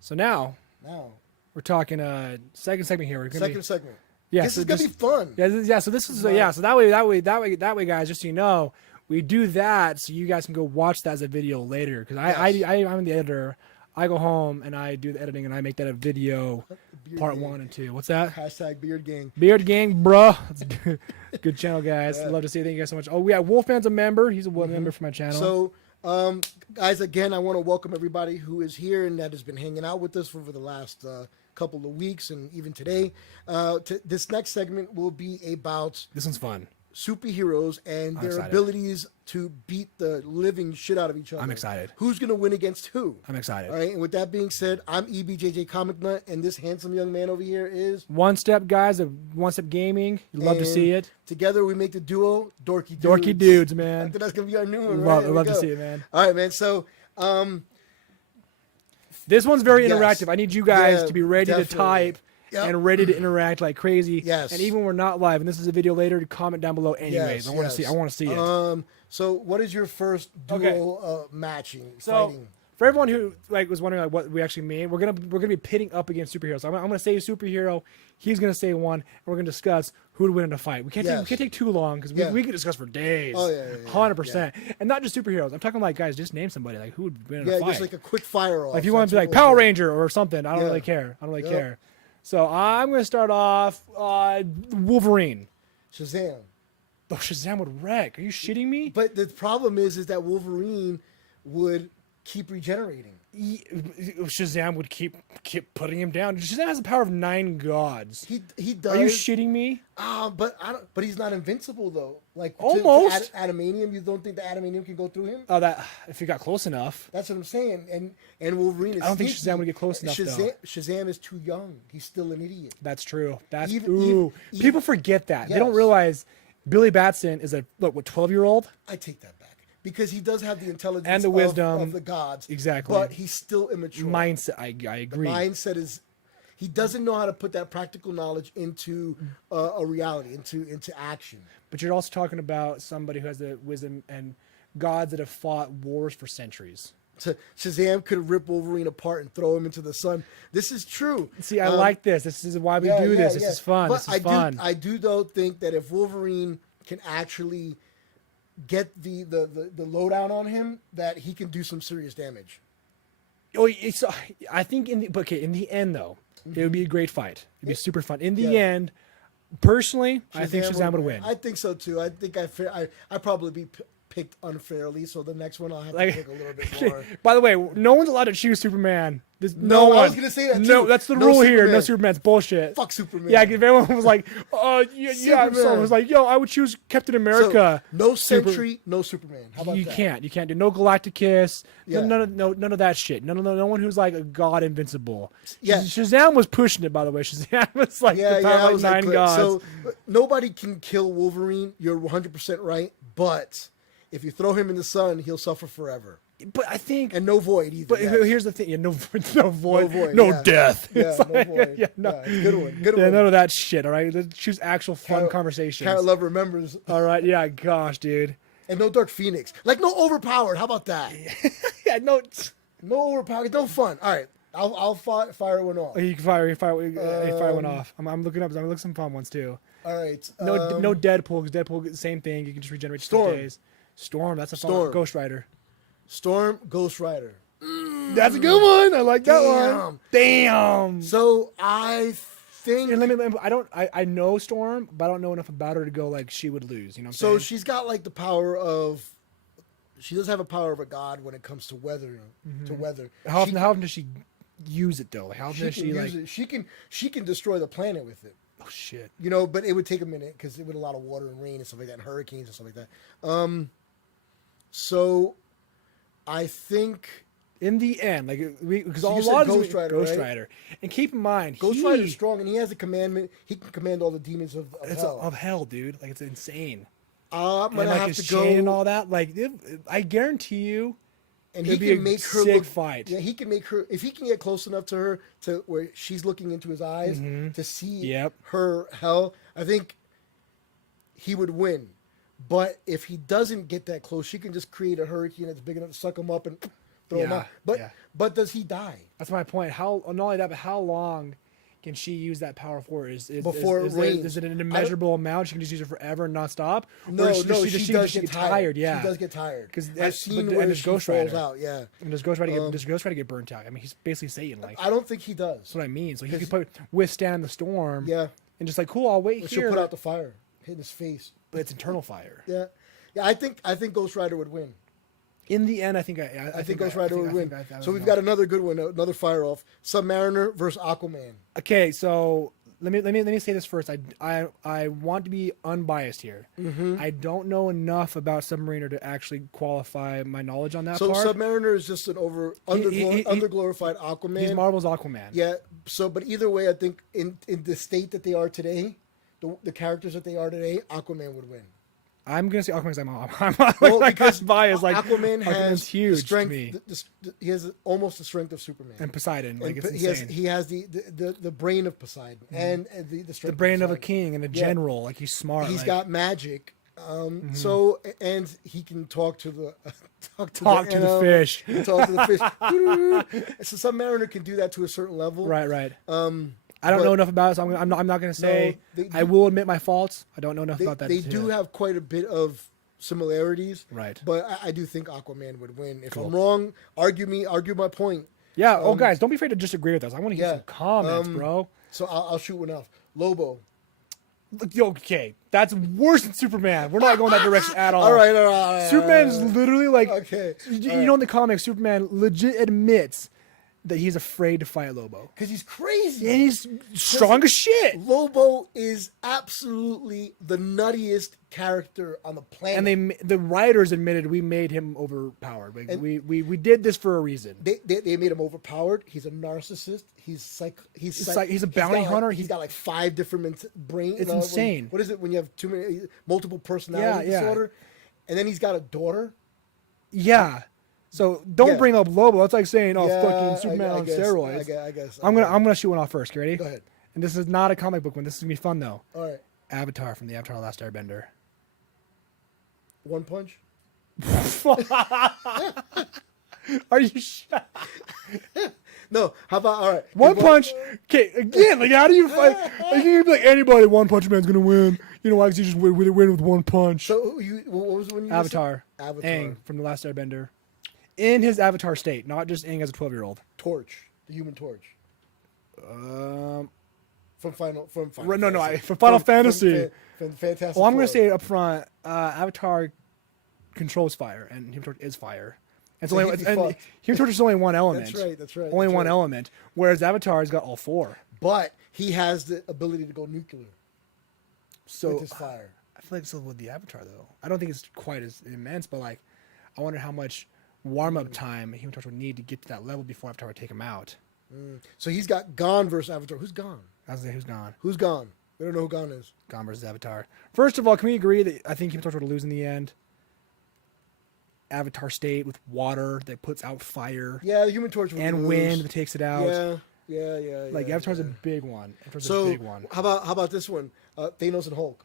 So now Now, we're talking second segment here. We're gonna second segment. yeah, This so is gonna just- be fun. yeah. So this is yeah. So that way, guys. Just so you know, we do that so you guys can go watch that as a video later. Because I'm the editor. I go home and I do the editing and I make that a video, Beard part gang. 1 and 2. What's that? Hashtag Beard Gang. Beard Gang, bruh. That's a good channel, guys. Love to see it. Thank you guys so much. Oh, yeah, Wolfman's a member. He's a member for my channel. So, guys, again, I want to welcome everybody who is here and that has been hanging out with us for the last couple of weeks and even today. This next segment will be about This one's fun. superheroes and their excited. abilities to beat the living shit out of each other. I'm excited. Who's going to win against who? I'm excited. All right, and with that being said, I'm EBJJ Comic Nut, and this handsome young man over here is... One Step, guys. One Step Gaming. You love to see it. Together we make the duo Dorky Dudes. Dorky Dudes, I man. think that's going to be our new one, right? Here we Love to go. see it, man. All right, man. So, This one's very Yes. interactive. I need you guys Yeah, to be ready definitely. to type Yep. and ready to interact like crazy. Yes. And even when we're not live, and this is a video later, comment down below anyways. I want to see. I want to see it. So what is your first duo matching, fighting? For everyone who was wondering what we actually mean, we're gonna be pitting up against superheroes. I'm gonna say a superhero, he's gonna say one, and we're gonna discuss who would win in a fight. We can't take too long because we can discuss for days. Oh, yeah, 100%. And not just superheroes. I'm talking like guys, just name somebody like who would win in a fight. Just like a quick fire off. Like if you want to be like Power Ranger or something, I don't really care. I don't really Yep. care. So I'm gonna start off Wolverine. Shazam. Oh, Shazam would wreck. Are you shitting me? But the problem is that Wolverine would keep regenerating. Shazam would keep putting him down. Shazam has the power of 9 gods. He does. Are you shitting me? But I don't. But he's not invincible though. Like Almost. adamantium. You don't think the adamantium can go through him? Oh, that if he got close enough. That's what I'm saying. And Wolverine is. I don't think sneaky. Shazam would get close enough, though. Shazam is too young. He's still an idiot. That's true. That's Even- people forget that. They don't Yes. realize Billy Batson is a 12-year-old. I take that back because he does have the intelligence And the wisdom. of the gods. Exactly. But he's still immature. Mindset. I agree. Mindset is. He doesn't know how to put that practical knowledge into a reality, into action. But you're also talking about somebody who has the wisdom and gods that have fought wars for centuries. So Shazam could rip Wolverine apart and throw him into the sun. This is true. See, I like this. This is why we do this. This is fun. But this is fun. I do though think that if Wolverine can actually get the lowdown on him, that he can do some serious damage. I think in the end though, it would be a great fight. It'd be super fun. In the end, personally, I think Shazam would win. I think so too. I think I probably be picked unfairly, so the next one I'll have to pick a little bit more. By the way, no one's allowed to choose Superman. No, one. I was gonna say that too. No, that's the No rule here. Superman. No Superman's bullshit. Fuck Superman. Yeah, if everyone was like, yeah, Superman. someone was like, yo, I would choose Captain America. So, no Sentry, no Superman. How about You that? can't do no Galacticus. Yeah. None of that shit. No one who's like a god invincible. Yeah. Shazam was pushing it, by the way. Shazam was like the power I of was 9 like, gods. So nobody can kill Wolverine. You're 100% right. But if you throw him in the sun, he'll suffer forever. But I think, And no void either. but yes. here's the thing: no void, void, no yeah. death. Yeah, It's no like- void. yeah, no. Yeah, good one. Good Yeah, one. none of that shit. All right, let's choose actual fun conversations. Carrot Love remembers. All right, yeah, gosh, dude. And no Dark Phoenix. Like no overpowered. How about that? Yeah, no. No overpowered. No fun. All right. I'll fire one off. You can fire one off. I'm looking up. I'm looking some fun ones too. All right. No Deadpool, because Deadpool same thing. You can just regenerate Storm. 6 days. Storm, that's a fun Storm. one. Ghost Rider. Storm, Ghost Rider. That's a good one. I like that Damn. one. Damn. So I think. And I know Storm, but I don't know enough about her to go like she would lose. You know what I'm So saying? she's got like the power of. She does have a power of a god when it comes to weather. To weather. How often does she use it though? How often does she like? She can destroy the planet with it. Oh shit. You know, but it would take a minute because it would a lot of water and rain and stuff like that, and hurricanes and stuff like that. So I think In the end, like because So a you said lot of Ghost Rider, Ghost right? Rider, and keep in mind, Ghost Rider's strong, and he has a commandment. He can command all the demons of it's hell. of hell, dude. Like it's insane. I'm And gonna like have his to go. chain and all that. Like I guarantee you, And it'd he be can a make her sick look, fight. Yeah, he can make her if he can get close enough to her to where she's looking into his eyes to see Yep. her hell. I think he would win. But if he doesn't get that close, she can just create a hurricane that's big enough to suck him up and throw him Yeah, out. yeah. But does he die? That's my point. How not only that, but how long can she use that power for? Before it rains. Is it an immeasurable amount? She can just use it forever and not stop? No, Or no, she does get get tired. Yeah, She does get tired. because I've seen where she Ghost falls Rider. out. Yeah, And does Ghost Rider get burnt out? I mean, he's basically Satan. Like I don't think he does. that's what I mean. So he could withstand the storm. Yeah, and just like cool, I'll wait but here. she'll put out the fire, hit his face. But it's internal fire. Yeah, yeah. I think Ghost Rider would win. In the end, I think Ghost Rider would win. So we've got another good one, another fire off. Submariner versus Aquaman. Okay, so let me say this first. I want to be unbiased here. Mm-hmm. I don't know enough about Submariner to actually qualify my knowledge on that So part. Submariner is just an underglorified Aquaman. He's Marvel's Aquaman. Yeah. So, but either way, I think in the state that they are today, the characters that they are today, Aquaman would win. I'm gonna say Aquaman's Well, like because biased. Like Aquaman has Aquaman's huge the strength. to me. He has almost the strength of Superman. And Poseidon, like And it's he insane. he has the brain of Poseidon and the strength. The brain of a Poseidon. king and a general. Like he's smart. He's like, got magic. So and he can talk to the talk to the fish. Talk to the fish. So Submariner can do that to a certain level. Right. I don't know enough about it, so I'm not going to say. I will admit my faults. I don't know enough about that. They do have quite a bit of similarities. Right. But I do think Aquaman would win. If I'm wrong, argue my point. Yeah. Guys, don't be afraid to disagree with us. I want to hear some comments, bro. So I'll shoot one off. Lobo. Okay, that's worse than Superman. We're not going that direction at all. All right. Superman is literally like. Okay. You know, in the comics, Superman legit admits that he's afraid to fight Lobo because he's crazy and he's strong as shit. Lobo is absolutely the nuttiest character on the planet. And the writers admitted we made him overpowered. Like we did this for a reason. They made him overpowered. He's a narcissist. He's a bounty hunter. He's got like 5 different brains. It's insane. What is it when you have multiple personality disorder? And then he's got a daughter. Yeah. So don't bring up Lobo. That's like saying, fucking Superman on steroids. I guess. I'm gonna shoot one off first. You ready? Go ahead. And this is not a comic book one. This is gonna be fun though. All right. Avatar from the Avatar: Last Airbender. One punch. Are you sure? No. How about all right? One punch. Okay. Again, like how do you fight? Like, you can be like anybody. One Punch Man's gonna win. You know why? Because you just win with one punch. So what was the one you Avatar. said? Avatar. Aang from the Last Airbender. In his Avatar state, not just Aang as a 12-year-old. Torch, the Human Torch. From Final from Final Fantasy. From Fantastic. Well, I'm going to say it up front. Avatar controls fire, and Human Torch is fire. And, So Human Torch is only one element. That's right. Only one element. Whereas Avatar's got all 4. But he has the ability to go nuclear. So with his fire. I feel like it's with the Avatar though. I don't think it's quite as immense, but like, I wonder how much warm-up time Human Torch would need to get to that level before Avatar would take him out. So he's got Gon versus Avatar. Who's Gon? I was like, who's gone? Who's Gon? We don't know who Gon is. Gon versus Avatar. First of all, can we agree that I think Human Torch would lose in the end? Avatar state with water that puts out fire. Yeah, the Human Torch would and lose. wind that takes it out. Yeah. Like Avatar's a big one. So a big one. how about this one? Thanos and Hulk.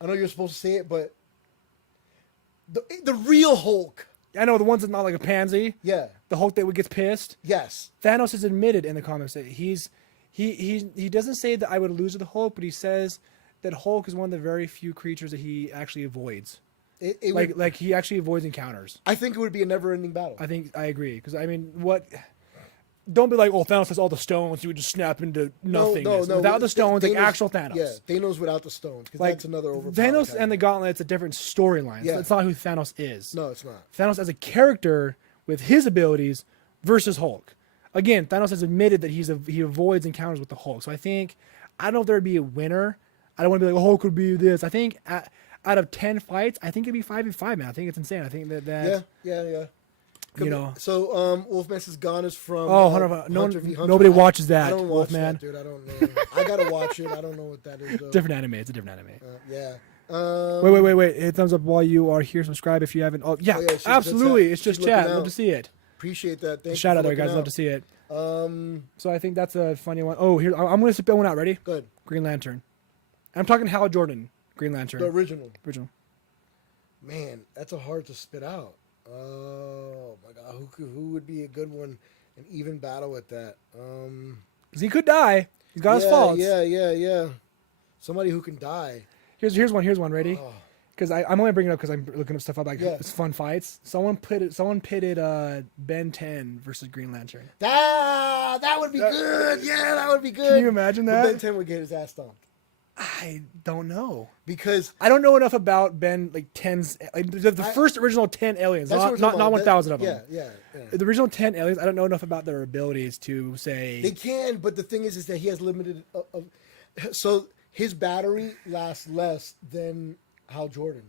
I know you're supposed to say it, but the real Hulk. I know the ones that's not like a pansy. Yeah. The Hulk that gets pissed. Yes. Thanos has admitted in the comics that he doesn't say that I would lose to the Hulk, but he says that Hulk is one of the very few creatures that he actually avoids. Like he actually avoids encounters. I think it would be a never-ending battle. I agree because I mean, what? Don't be like, oh, Thanos has all the stones. He would just snap into nothingness. No. Without the stones, like Thanos, actual Thanos. Yeah, Thanos without the stones because Like, that's another overpowered Thanos character. and the Gauntlet's a different storyline. Yeah. It's not who Thanos is. No, it's not. Thanos as a character with his abilities versus Hulk. Again, Thanos has admitted that he avoids encounters with the Hulk. So I don't know if there would be a winner. I don't want to be like, Hulk would be this. I think out of 10 fights, I think it'd be 5v5, man. I think it's insane. I think that Yeah. You know. So Wolfman says Gone is from Hunter v. Hunter. nobody watches that. I don't watch Wolfman. that, dude. I don't know. I gotta watch it. I don't know what that is. Though. Different anime. It's a different anime. Yeah. Wait. Hit thumbs up while you are here. Subscribe if you haven't. Oh yeah, she's absolutely. It's she's just chat. looking Love out. to see it. Appreciate that. Thank Shout you out for there, guys. looking Love to see it. out. So I think that's a funny one. Oh, here I'm gonna spit one out. Ready? Good. Green Lantern. I'm talking Hal Jordan. Green Lantern. The original. Original. Man, that's a hard to spit out. Oh my God, who would be a good one? An even battle at that. 'Cause he could die. He's got his faults. Yeah. Somebody who can die. Here's one. Ready? Oh, Because I'm only bringing it up because I'm looking up stuff up like Yeah. it's fun fights. Someone pitted Ben 10 versus Green Lantern. that would be good. Yeah, that would be good. Can you imagine But that? Ben 10 would get his ass stomped I don't know. because I don't know enough about Ben like 10's like the first original 10 aliens, that's what not we're talking not about. 1,000 of them. Yeah. The original 10 aliens, I don't know enough about their abilities to say. They can, but the thing is that he has limited. So his battery lasts less than Hal Jordan.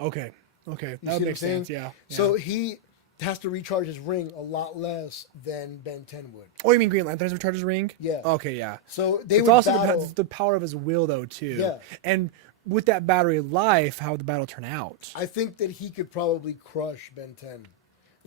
Okay, that You would see what I'm make saying? sense. Yeah. So he has to recharge his ring a lot less than Ben 10 would. Oh, you mean Green Lantern's recharge his ring? Yeah. Okay, yeah. So they It's would also battle. the power of his will, though, too. Yeah. And with that battery life, how would the battle turn out? I think that he could probably crush Ben 10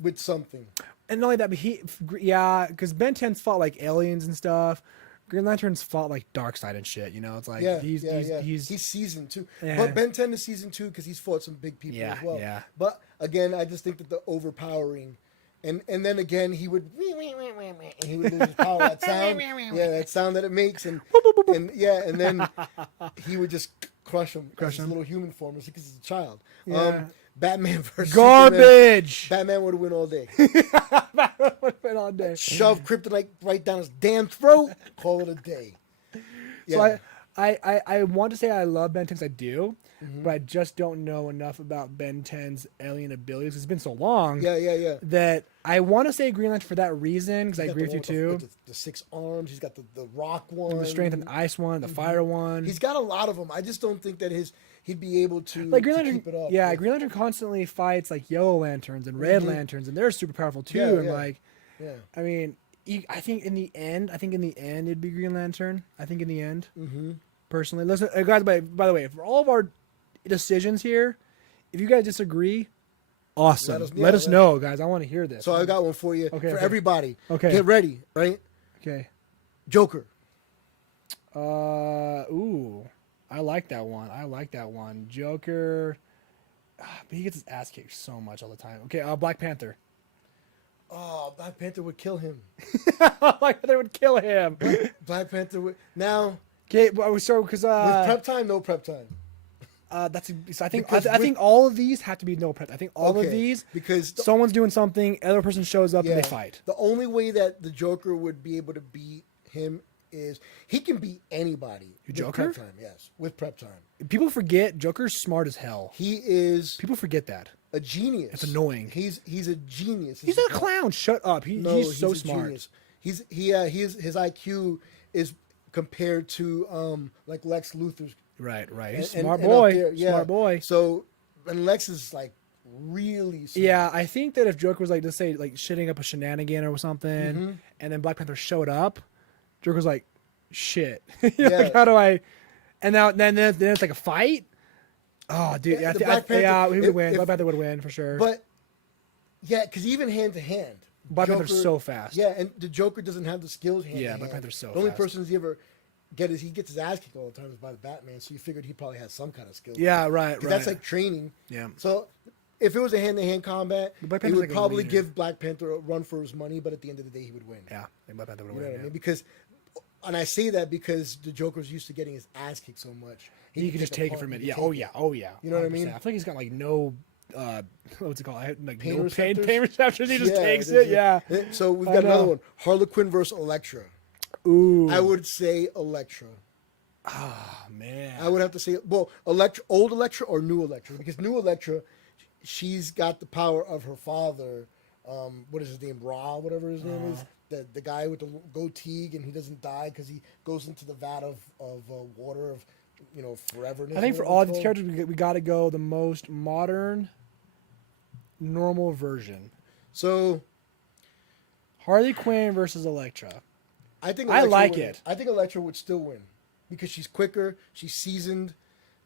with something. And not only that, but because Ben 10's fought like aliens and stuff. Green Lantern's fought like Darkseid and shit. You know, it's like he's season 2. Yeah. But Ben 10 is season 2 because he's fought some big people Yeah, as well. yeah. But again, I just think that the overpowering, and then again he would and he would lose his power. That sound, that sound that it makes, and then he would just crush him. His little human form, because he's a child. Yeah. Batman versus garbage. Superman. Batman would win all day. Been all day. Shove kryptonite right down his damn throat. Call it a day. So I want to say I love Ben 10's, I do, Mm-hmm. but I just don't know enough about Ben 10's alien abilities. It's been so long. Yeah. That I want to say Green Lantern for that reason, because I agree with you too. The 6 arms. He's got the rock one. The strength and the ice one, the fire one. He's got a lot of them. I just don't think that he'd be able to, like Green to Lantern, keep it up. yeah, Green Lantern constantly fights like yellow lanterns and red lanterns, and they're super powerful too. Yeah, and yeah. like, Yeah. I mean, I think in the end, it'd be Green Lantern. I think in the end, personally. Listen, guys. By the way, for all of our decisions here, if you guys disagree, awesome. Let us know, guys. I want to hear this. So I got one for you. Okay, for okay. everybody. Okay. Get ready, right? Okay. Joker. Ooh, I like that one. Joker. But he gets his ass kicked so much all the time. Okay. Black Panther. Oh, Black Panther would kill him. Black Panther would kill him. Black Panther would. Now, Okay, but so because with prep time, no prep time. so I think Because I think all of these have to be no prep. I think all of Okay, these because someone's doing something, other person shows up and they fight. The only way that the Joker would be able to beat him is he can beat anybody. With Joker? prep time, yes, with prep time. People forget Joker's smart as hell. He is People forget that. a genius. It's annoying. He's a genius. He's a clown. Shut up. He's so a smart. Genius. His IQ is compared to like Lex Luthor's. Right. and- Smart and boy. up there, yeah. Smart boy. So, and Lex is like really smart. Yeah, I think that if Joker was like, let's say, like shitting up a shenanigan or something, Mm-hmm. and then Black Panther showed up, Joker's like, shit. Yeah. Like, how do I? And now then it's like a fight. Oh, dude, Yeah, yeah, the Black Panther- he would win. if- Black Panther would win for sure. But yeah, because even hand to hand, Black Panther's so fast. Yeah, and the Joker doesn't have the skills hand. Yeah, to Black hand. Panther's so The only fast. person he ever he gets his ass kicked all the time is by the Batman. So you figured he probably has some kind of skill. Yeah, right. 'Cause that's like training. Yeah. So if it was a hand to hand combat, Black he Panther's would like a probably leader. give Black Panther a run for his money, but at the end of the day, he would win. Yeah, I think Black Panther would You know win. what I Yeah. mean? Because, and I say that because the Joker's used to getting his ass kicked so much. He could just take it from it. Yeah. Oh yeah. Oh yeah. You know what I 100%. mean? I feel like he's got like no. What's it called? Like Pain no receptors? pain receptors. He just Yeah, takes there's it. Yeah. So we've I got another know. one: Harlequin versus Elektra. Ooh. I would say Elektra. Oh man. I would have to say, well, old Elektra or new Elektra, because new Elektra, she's got the power of her father. What is his name? Ra, whatever his name is. The guy with the goatee, and he doesn't die because he goes into the vat of water of, foreverness. I think for whatever all it's these called. characters, we got to go the most modern, normal version. So Harley Quinn versus Elektra. I think I Elektra like would- it. I think Elektra would still win because she's quicker, she's seasoned.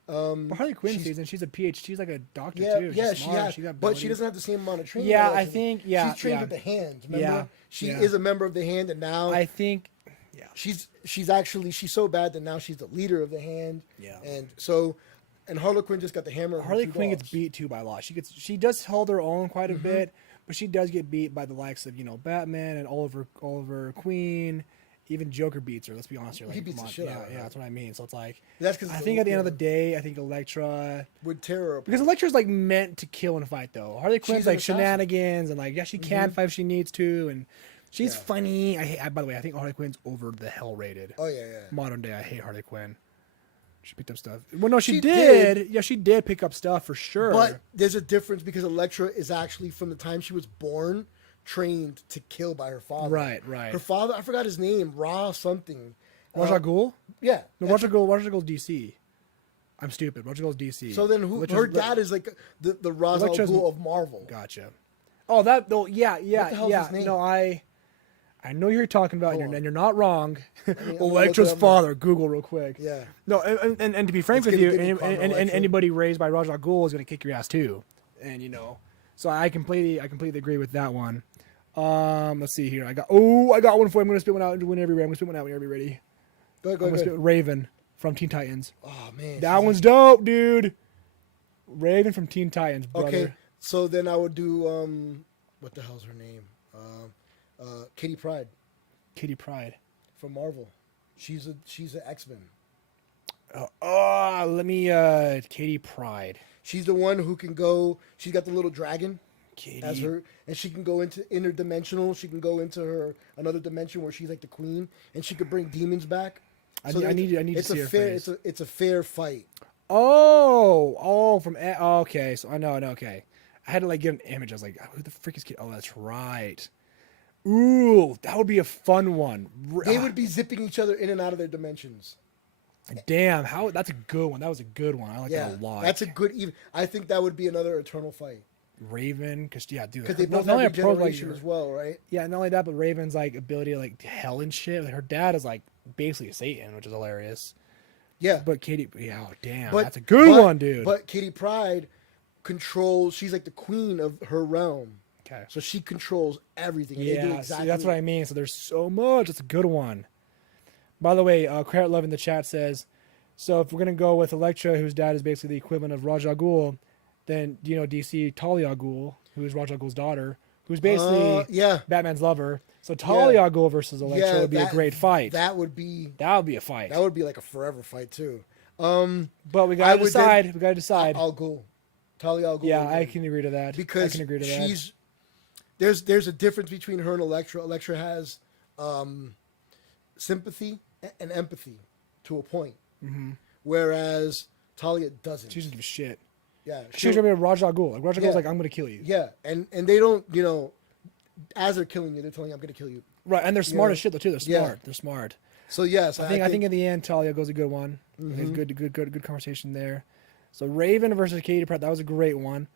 But Harley Quinn she's- season, she's a PhD. She's like a doctor Yeah, too. yeah, She's she smart, has, she got but she abilities. doesn't have the same amount of training. Yeah, that I Elektra think- does. yeah, she's trained yeah. with the hand. Remember, Yeah, she yeah. is a member of the hand, and now I think. Yeah. she's so bad that now she's the leader of the hand. Yeah. And so, And Harley Quinn just got the hammer. Harley Quinn gets beat too by a lot. She does hold her own quite a bit, but she does get beat by the likes of Batman and Oliver Queen. Even Joker beats her. Let's be honest here. Like, He beats the shit out of her. Yeah, that's what I mean. So it's like, That's because I think at the end of the day, I think Elektra would tear her apart. because Elektra's like meant to kill and fight though. Harley Quinn's She's an like assassin. shenanigans and like she can fight if she needs to, and she's Yeah. funny. By the way, I think Harley Quinn's over the hell rated. Oh yeah. Modern day, I hate Harley Quinn. She picked up stuff. Well, no, she She did. did. Yeah, she did pick up stuff for sure. But there's a difference because Elektra is actually from the time she was born trained to kill by her father. Right. Her father, I forgot his name, Ra something. Ra's al Ghul? Yeah. No, Ra's al Ghul's DC. I'm stupid. Ra's al Ghul's DC. So then her dad is like the Ra's al Elektra's- Ghul of Marvel. Gotcha. Oh, that though. Yeah. What the hell's his name? No, I know who you're talking about, Hold on. and you're not wrong. I'm gonna look Elektra's it up father. Google real quick. Yeah. No, and to be frank It's with gonna you, give me and Elektra. anybody raised by Ra's al Ghul is gonna kick your ass too, and So I completely agree with that one. Let's see here. I got one for you. I'm gonna spit one out whenever you're ready. I'm gonna spit one out whenever you're ready. Go I'm gonna ahead. spit Raven from Teen Titans. Oh man. That she's one's dope, dude. Raven from Teen Titans, brother. okay. So then I would do what the hell's her name? Kitty Pryde Kitty Pryde. from Marvel. She's an X-Men. Let me Kitty Pryde. She's the one who can go. She's got the little dragon Kitty. as her, and she can go into interdimensional. She can go into her another dimension where she's like the queen, and she could bring demons back. I So need to it's see a her fair. face. It's a fair fight. Okay. So I know. Okay. I had to like get an image. I was like, who the frick is Kitty? Oh, that's right. Ooh, that would be a fun one. They would be zipping each other in and out of their dimensions. Damn, that's a good one. That was a good one. I like Yeah, that a lot. that's a good. Even I think that would be another eternal fight Raven, because dude, because they both not only have a pro, like, regeneration as well, right? yeah, not only that, but Raven's like ability to like hell and shit. Like, her dad is like basically Satan, which is hilarious. Yeah, But Katie, yeah, oh, damn, but that's a good one, dude. But Kitty Pryde controls. She's like the queen of her realm, okay, so she controls everything. And they do yeah, exactly. see, that's what I mean. So there's so much. It's a good one. By the way, Carrot Love in the chat says, so if we're gonna go with Elektra, whose dad is basically the equivalent of Ra's al Ghul, then DC Talia al Ghul, who is Ra's al Ghul's daughter, who's basically yeah. Batman's lover. So Talia al Ghul versus Elektra Yeah, would be a great fight. That would be a fight. that would be like a forever fight too. But we I gotta would decide. then- We gotta decide. Al Ghul, Talia al Ghul. Yeah, would I win. can agree to that. Because I can agree to that. she's there's a difference between her and Elektra. Elektra has sympathy and empathy to a point, whereas Talia doesn't. She doesn't give a shit. Yeah, She's gonna be a Ra's al Ghul. Like Ra's al Ghul's Yeah. like, I'm gonna kill you. yeah, and they don't, as they're killing you, they're telling you, I'm going to kill you. Right, and they're smart Yeah. as shit though too. They're Yeah. smart. They're smart. So yes, I think in the end, Talia goes a good one. It's good conversation there. So Raven versus Katie Pratt. That was a great one.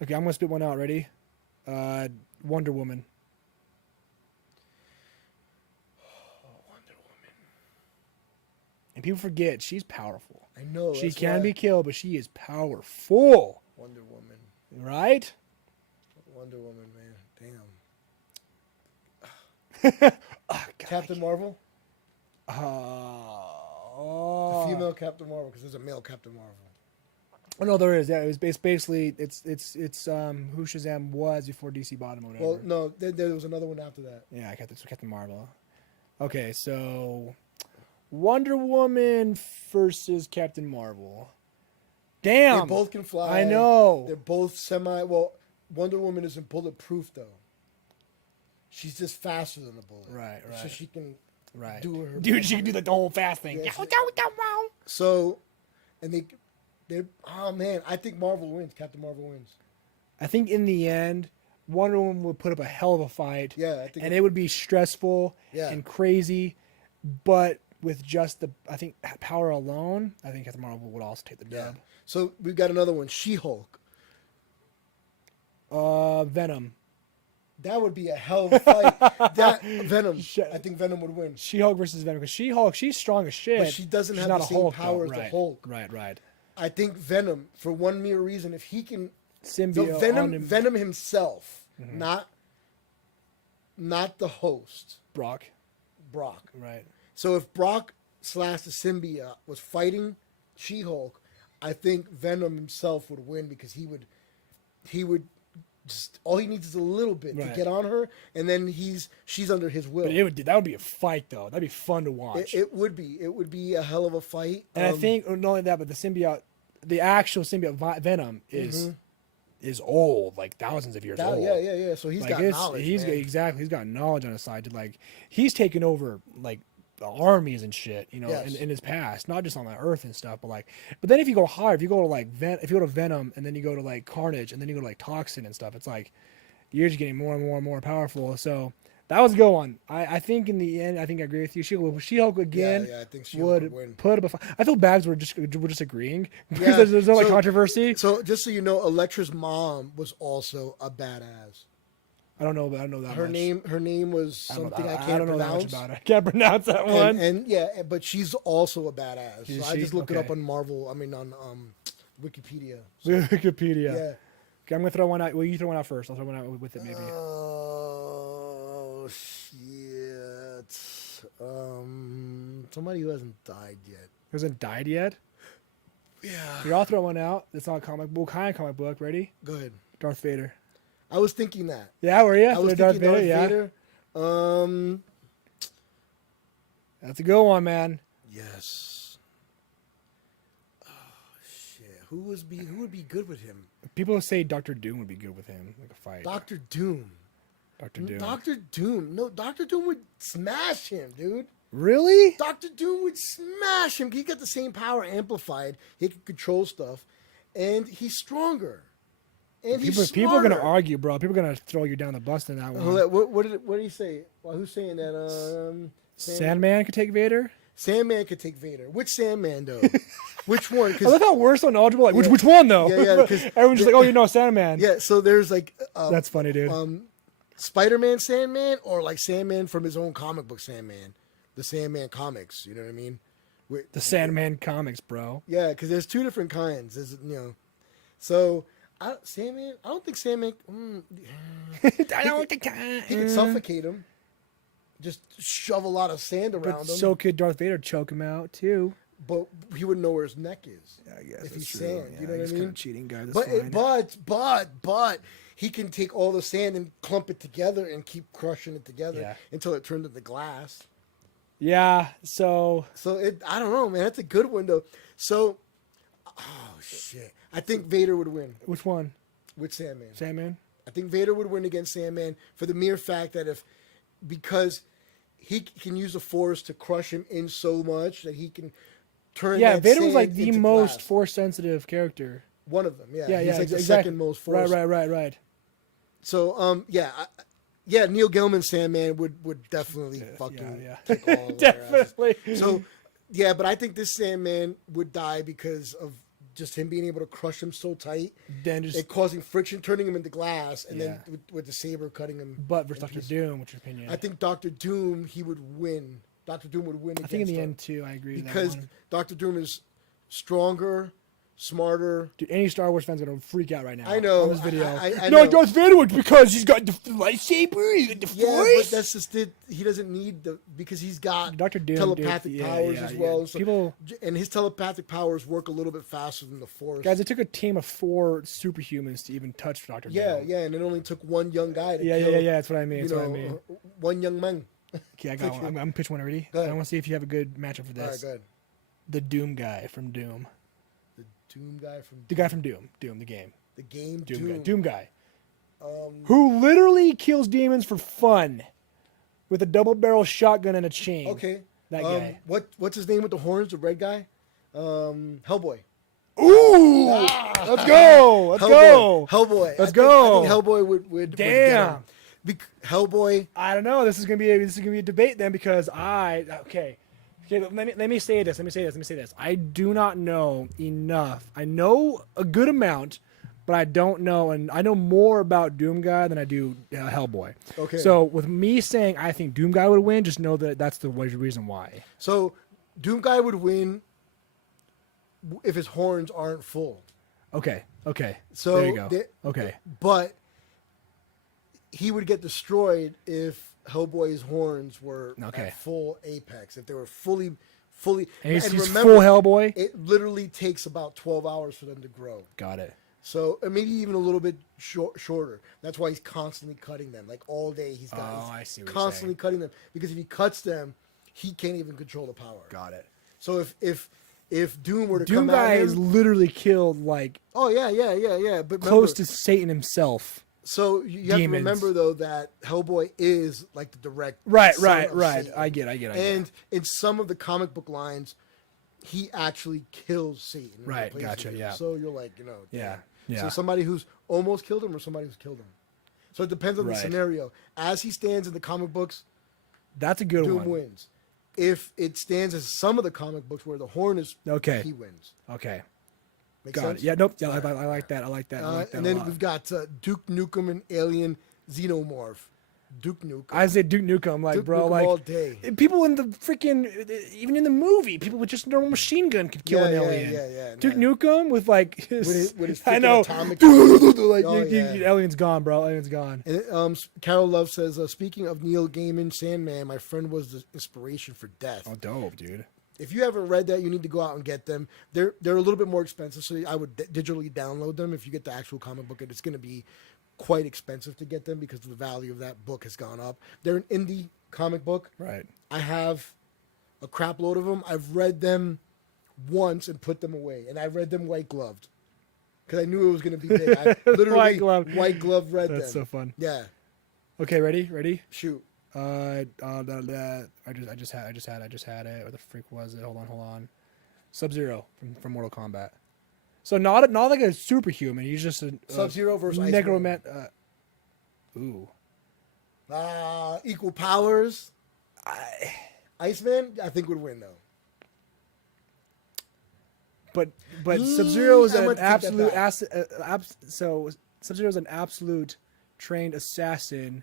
Okay, I'm gonna spit one out. Ready? Wonder Woman. Wonder Woman. And people forget she's powerful. I know She that's can why. be killed, but she is powerful. Wonder Woman. Right? Wonder Woman, man. Damn. Oh, God. Captain Marvel. Oh. The female Captain Marvel, because there's a male Captain Marvel. Oh, no, there is. Yeah, it's basically it's who Shazam was before DC bought him or whatever. Well, no, there was another one after that. Yeah, Captain Marvel. Okay, so Wonder Woman versus Captain Marvel. Damn. They both can fly. I know. They're both well, Wonder Woman isn't bulletproof though. She's just faster than a bullet. Right. So she can Right. do her. Dude, she can do the whole fast thing. Yeah, So, and they're oh man, I think Marvel wins. Captain Marvel wins. I think in the end, Wonder Woman would put up a hell of a fight. Yeah, I think. And it would be stressful Yeah. and crazy, but with just I think power alone, I think Captain Marvel would also take the Yeah. dub. So we've got another one. She-Hulk. Venom. That would be a hell of a fight. That Venom. I think Venom would win. She-Hulk versus Venom. Because She-Hulk, she's strong as shit. But she doesn't She's have not the a same Hulk, power though. as the Hulk. Right. I think Venom, for one mere reason, if he can, Symbiote. so on him. Venom himself, not the host, Brock. Brock. Right. So if Brock / the symbiote was fighting She-Hulk, I think Venom himself would win because he would just all he needs is a little bit to Right. get on her, and then she's under his will. But that would be a fight though. That'd be fun to watch. It would be a hell of a fight. And I think not only that, but the actual symbiote Venom is old, like thousands of years old. Yeah. So he's Like, got knowledge. Exactly. He's got knowledge on his side. He's taken over like the armies and shit, Yes. in his past, not just on the Earth and stuff, but then if you go higher, if you go to if you go to Venom and then you go to like Carnage and then you go to like Toxin and stuff, it's like you're just getting more and more and more powerful. So that was a good one. I think in the end, I think I agree with you. She-Hulk again. Yeah, I think She-Hulk would win. put up a fight. I feel Bags we're just agreeing because there's no controversy. So just so you know, Elektra's mom was also a badass. I don't know that Her much. Her name was something I I can't don't know that much pronounce. about her. I can't pronounce that one. And yeah, but she's also a badass. Is So I she? just looked it up Okay. on Marvel. I mean on Wikipedia. So, Wikipedia. yeah. Okay, I'm gonna throw one out. Well, you throw one out first. I'll throw one out with it maybe. Oh shit! Somebody who hasn't died yet. Hasn't died yet. Yeah. Here, I'll throw one out. It's not a comic book. Kind of comic book. Ready? Go ahead. Darth Vader. I was thinking that. Yeah, were you? I was Darth thinking Vader. Darth Yeah. Vader. That's a good one, man. Yes. Oh shit! Who would be good with him? People say Doctor Doom would be good with him, like a fight. Doctor Doom. Doctor Doom. Doctor Doom. No, Doctor Doom would smash him, dude. Really? Doctor Doom would smash him. He got the same power amplified. He can control stuff, and he's stronger. And he's People are gonna smarter. argue, bro. People are gonna throw you down the bus in that one. Hold on, what did he say? Well, who's saying that? Sandman could take Vader. Sandman could take Vader. Which Sandman though? Which one? I love how we're so knowledgeable. Like, which one though? Yeah, 'cause- Everyone's just like, oh, you know, Sandman. Yeah. So there's like That's funny, dude. Spider-Man Sandman, or like Sandman from his own comic book Sandman, the Sandman comics. You know what I mean? The Sandman comics, bro. Yeah, because there's two different kinds. So Sandman. I don't think Sandman. I don't think He could suffocate him. Just shove a lot of sand around But him. so could Darth Vader choke him out too. But he wouldn't know where his neck is. Yeah, I guess if that's he's true. sand, Yeah, you know what I he's mean? kind of cheating guy. That's But fine. he can take all the sand and clump it together and keep crushing it together Yeah. until it turns into glass. Yeah. So So I don't know, man. That's a good one though. So, oh shit, I think Vader would win which one? with Sandman. Sandman. I think Vader would win against Sandman for the mere fact that because he can use the Force to crush him in so much that he can turn. Yeah, that Vader was sand like the into most glass. Force sensitive character. One of them, yeah. Yeah, He's yeah, like the exactly. second most Force. Right. So, yeah, Neil Gaiman's Sandman would definitely fucking yeah. kick all of their Definitely. asses. So, yeah, but I think this Sandman would die because of just him being able to crush him so tight Then just and causing friction, turning him into glass, and then Yeah. with the saber cutting him. but versus in Doctor pieces. Doom, what's your opinion? I think Doctor Doom, he would win. Doctor Doom would win. I think in the against end too, I agree. because with that one. Doctor Doom is stronger, smarter. Dude, any Star Wars fans are gonna freak out right now. I know, on this video. I no, know. Darth Vader would because he's got the lightsaber, he's got the Yeah, Force. but that's just it. He doesn't need because he's got Dr. Doom, telepathic dude, powers yeah, as yeah. well. So, People- and his telepathic powers work a little bit faster than the Force. Guys, it took a team of 4 superhumans to even touch Doctor yeah, Doom. yeah, and it only took one young guy to Yeah, kill, That's what I mean. you That's know, what I mean. one young man. Okay, I got one. I'm pitch one already. Go ahead. I want to see if you have a good matchup for All right, this. go ahead. The Doom guy from Doom. The Doom guy from The guy from Doom. Doom, the game. the game. Doom guy. Who literally kills demons for fun with a double barrel shotgun and a chain. Okay, That guy. What's his name with the horns? The red guy. Hellboy. Ooh! Let's go! Let's go! Hellboy. Let's I go! think Hellboy would get Damn. him. Hellboy. I don't know. This is gonna be a debate then because okay. Let me say this. I do not know enough. I know a good amount, but I don't know, and I know more about Doom Guy than I do Hellboy. Okay. So with me saying I think Doom Guy would win, just know that that's the reason why. So Doom guy would win if his horns aren't full. Okay. So there you go. Okay. But he would get destroyed if Hellboy's horns were Okay. at full apex. If they were fully fully. And he's remember, full Hellboy. It literally takes about 12 hours for them to grow. Got it. So maybe even a little bit shorter. That's why he's constantly cutting them. Like all day, he's I see what constantly you're saying. cutting them because if he cuts them, he can't even control the power. Got it. So if Doom were to Doom come guy at him, is literally killed like oh yeah. But close remember, to Satan himself. so you have to demons. remember though that Hellboy is like the direct Right. son of Satan. I get. And in some of the comic book lines, he actually kills Satan. and Right, replaces gotcha, him. yeah. So you're like, Yeah. So Yeah. somebody who's almost killed him or somebody who's killed him. So it depends on the Right. scenario. As he stands in the comic books, That's a good Doom one. wins. If it stands as some of the comic books where the horn is, Okay. he wins. Okay. Make Got sense? it. Yeah. Nope. Yeah. I like that. I like that. I like that and a then lot. we've got Duke Nukem and Alien Xenomorph. Duke Nukem. I say Duke Nukem, like Duke bro, Nukem like all day. people in the freaking, even in the movie, people with just a normal machine gun could kill an alien. Yeah. Duke Nukem with like his, with his I freaking know, atomic- like Oh, yeah. alien's gone, bro. Alien's gone. And Carol Love says, speaking of Neil Gaiman, Sandman, my friend was the inspiration for Death. Oh, dope, dude. If you haven't read that, you need to go out and get them. They're a little bit more expensive, so I would digitally download them. If you get the actual comic book, it's going to be quite expensive to get them because the value of that book has gone up. They're an indie comic book. Right. I have a crap load of them. I've read them once and put them away, and I read them white gloved because I knew it was going to be big. I literally white glove read That's them. so fun. Yeah, Okay, ready? shoot. I just had it. What the freak was it? Hold on. Sub-Zero from Mortal Kombat. So not like a superhuman. He's just a Sub-Zero versus necroman. Ooh. Equal powers. Iceman, I think would win though. But Sub-Zero is I'm an gonna take that absolute so Sub-Zero is an absolute trained assassin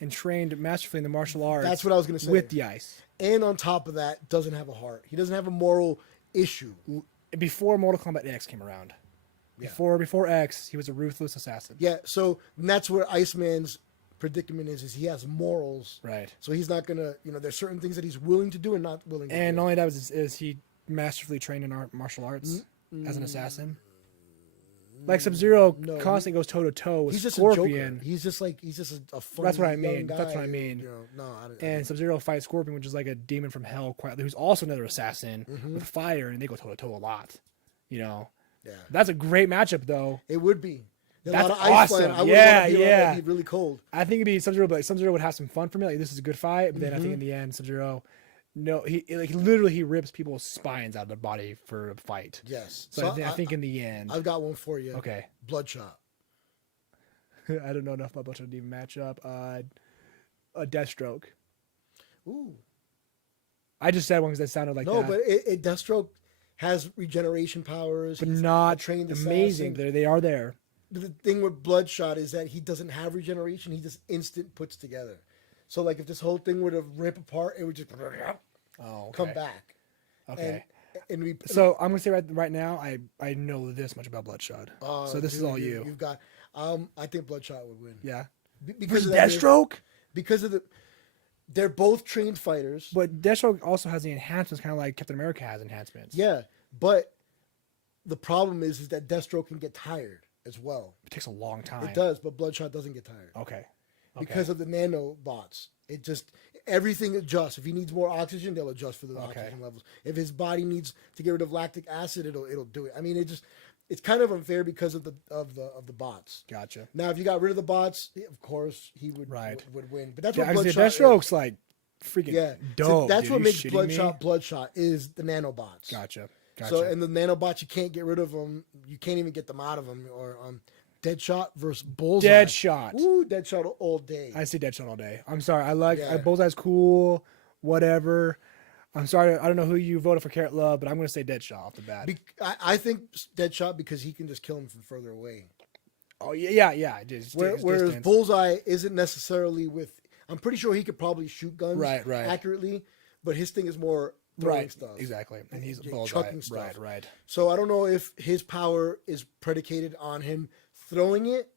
and trained masterfully in the martial arts. That's what I was going to say. With the ice. And on top of that, doesn't have a heart. He doesn't have a moral issue. Before Mortal Kombat X came around. Yeah. Before X, he was a ruthless assassin. Yeah, so that's where Iceman's predicament is he has morals. Right. So he's not going to, there's certain things that he's willing to do and not willing to do. And not only that is he masterfully trained in martial arts as an assassin. Like Sub-Zero constantly goes toe to toe with he's just Scorpion. a joker. He's just a funny That's what I young mean. guy. That's what I mean. I don't And Sub-Zero fights Scorpion, which is like a demon from hell, quietly, who's also another assassin with fire, and they go toe to toe a lot. Yeah. That's a great matchup, though. It would be. That's a lot of ice awesome. flying. I would Yeah. It'd be really cold. I think it'd be Sub-Zero, but like Sub-Zero would have some fun for me. Like, this is a good fight, but then I think in the end, Sub-Zero, he rips people's spines out of their body for a fight. Yes. So I think in the end, I've got one for you. okay. Bloodshot. I don't know enough about Bloodshot to even match up. A Deathstroke. Ooh. I just said one because that sounded like No, that. but Deathstroke has regeneration powers. But He's not a trained amazing. assassin. They are there. The thing with Bloodshot is that he doesn't have regeneration. He just instant puts together. So, like, if this whole thing were to rip apart, it would just come back. Okay. And we, So I'm gonna say right now, I know this much about Bloodshot. So this is all you. You've got. I think Bloodshot would win. Yeah. Because of Deathstroke. Because of they're both trained fighters. But Deathstroke also has the enhancements, kind of like Captain America has enhancements. Yeah, but the problem is that Deathstroke can get tired as well. It takes a long time. It does, but Bloodshot doesn't get tired. Okay. Because of the nanobots. It just everything adjusts. If he needs more oxygen, they'll adjust for the oxygen levels. If his body needs to get rid of lactic acid, it'll do it. I mean, it's kind of unfair because of the bots. Gotcha. Now, if you got rid of the bots, of course he would win. But that's what Bloodshot Deathstroke's like freaking dope. So that's dude. what You makes shitting me? Bloodshot is the nanobots. Gotcha. So and the nanobots, you can't get rid of them. You can't even get them out of them. Or Deadshot versus Bullseye. Deadshot. Ooh, Deadshot all day. I see Deadshot all day. I'm sorry. I like Yeah. Bullseye's cool. Whatever. I'm sorry. I don't know who you voted for, Carrot Love, but I'm going to say Deadshot off the bat. I think Deadshot because he can just kill him from further away. Oh yeah. Whereas Bullseye isn't necessarily with. I'm pretty sure he could probably shoot guns right. accurately, but his thing is more throwing stuff. Exactly. And he's chucking stuff. Right. So I don't know if his power is predicated on him throwing it.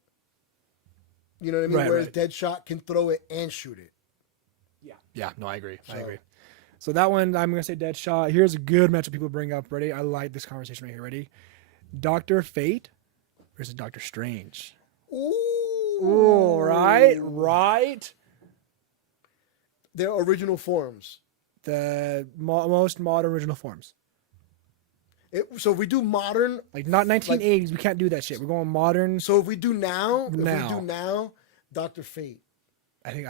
You know what I mean? Whereas Deadshot can throw it and shoot it. Yeah. No, I agree. I agree. So that one, I'm gonna say Deadshot. Here's a good matchup people bring up. Ready? I like this conversation right here. Ready? Doctor Fate versus Doctor Strange. Ooh, right. Their original forms. The most modern original forms. So if we do modern, Like not 1980s, we can't do that shit. We're going modern. So if we do now, Doctor Fate. I think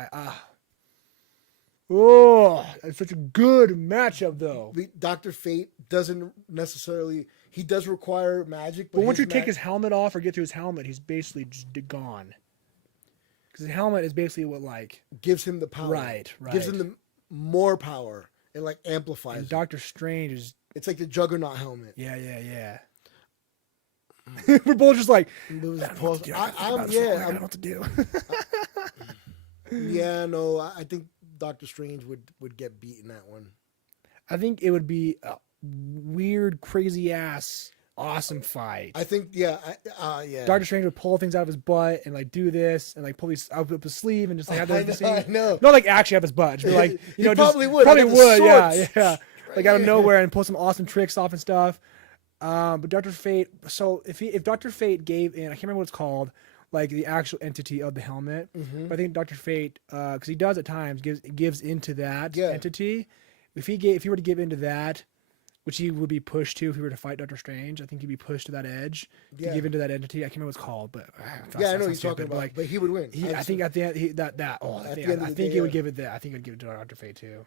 oh, it's such a good matchup though. Doctor Fate doesn't necessarily. He does require magic, but once you take his helmet off or get through his helmet, he's basically just gone. Because his helmet is basically what gives him the power. Right. Gives him the more power and amplifies. And Doctor Strange is. It's like the Juggernaut helmet. Yeah. We're both just like. I don't know what to do. Yeah, no, I think Doctor Strange would get beat in that one. I think it would be a weird, crazy ass, awesome fight. I think, yeah. Doctor Strange would pull things out of his butt and pull these out up his sleeve and just have those. I know. Not actually up his butt. Just be he probably would. Probably would. Yeah. Out of Yeah. nowhere and pull some awesome tricks off and stuff. But Doctor Fate. So if Doctor Fate gave in, I can't remember what it's called. The actual entity of the helmet, but I think Doctor Fate, because he does at times, gives into that entity. If he were to give into that, which he would be pushed to if he were to fight Doctor Strange, I think he'd be pushed to that edge to give into that entity. I can't remember what it's called, but I know what you're talking about. But he would win. I think at the end, I think he would give it that. I think he'd give it to Doctor Fate too.